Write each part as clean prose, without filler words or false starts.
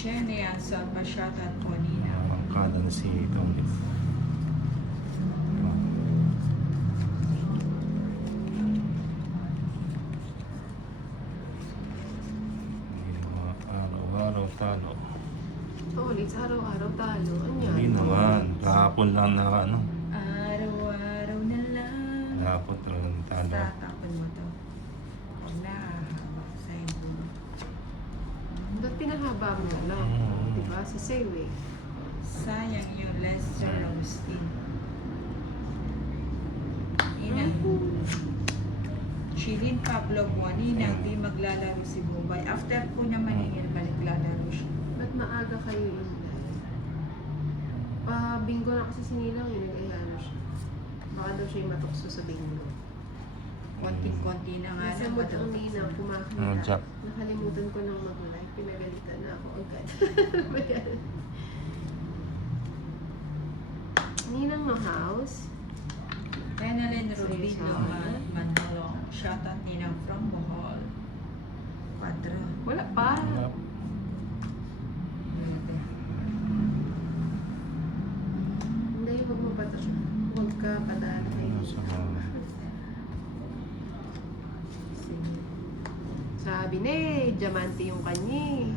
Jenny ang sa pasyatan po nina. Angkada na si Tony. Araw-araw talo. Ulit sa araw-araw talo. Anya? Hindi naman. Kahapon lang na ano. Araw-araw na lang. Kahapon talagang talo. Tatakon mo to. Huwag na ahaba sa inyo. Ba't pinahaba mo na lang? Mm. Diba? Sa Sayway. Sayang yung Lester Lomstein. Inang. Chilin Pablo Buaninang di maglalaro si Bombay. After po niya maningil, balik lalaro siya. Ba't maaga kayo inday? Bingo na kasi sinilang inagayano siya. Baka daw siya yung matukso sa bingo. Konting-konti na nga Nasa lang. mood ang ninang Ano, kumakita. Jack? Nakalimutan ko nang mag-live. Pinagalitan na ako agad. Ninang no house. Renalyn Rubin Sorry, Manholong. Shoutout ninang from Bohol. 4. Wala pa. Hindi, huwag mo patas. Huwag ka patatay. Sabi na eh, diamante yung kanya eh.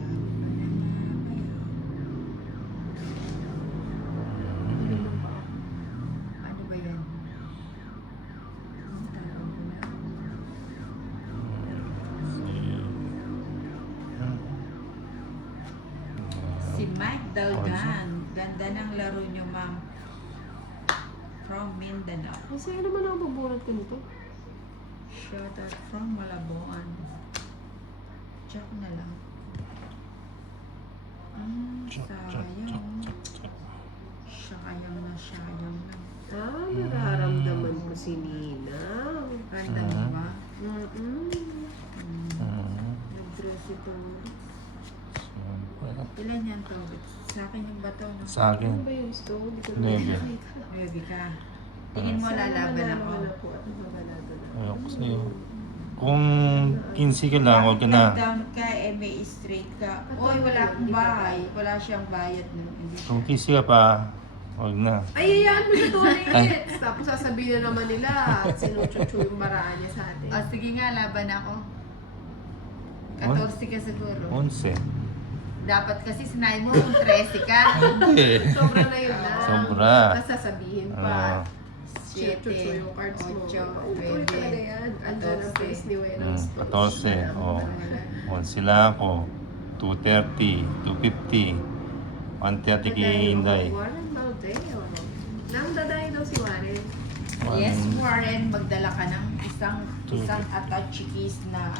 Ano ba yan? Ang tawag ko na. Si Mike Dalgan. Ganda ng laro niyo, ma'am. From Mindanao. Ay, sa'yo naman ako babunot ko nito. Shoutout from Malabon. Check na lang. Sayang. Sayang na sayang na. Nararamdaman ko si Ninang. Ganda mo ba? Nag-dress ito. Ilan yan to? Sa akin yung bato, no? Sa akin. Ano ba yung gusto? Hindi ko Navy. Baby ka. Tingin mo lalaban ako. Ayoko sa'yo. Kung 15 ka lang, huwag ka na. Down ka, eh may straight ka. Oy, wala akong bahay. Wala siyang bayad nun. Hindi siya. Kung 15 ka pa, huwag na. Ay, yan mo na ulit. Tapos sasabihin na naman nila, sinuchuchu yung baraan niya sa atin. O, sige nga, laban ako. 14 ka siguro. 11. Dapat kasi sinay mo kung 13 ka. Hindi. Sobra na yun na. Sobra. Tapos sasabihin pa. Ah. Chuchu yung cards mo. 8, Utoy talaga yan. Andyan ang face ni Wenang. 14. Oh. 11 sila ako. 230, 250, 130 kay Inday. Warren Maldeo. Nang daday daw si Warren. Yes, Warren, magdala ka ng isang attached cheese na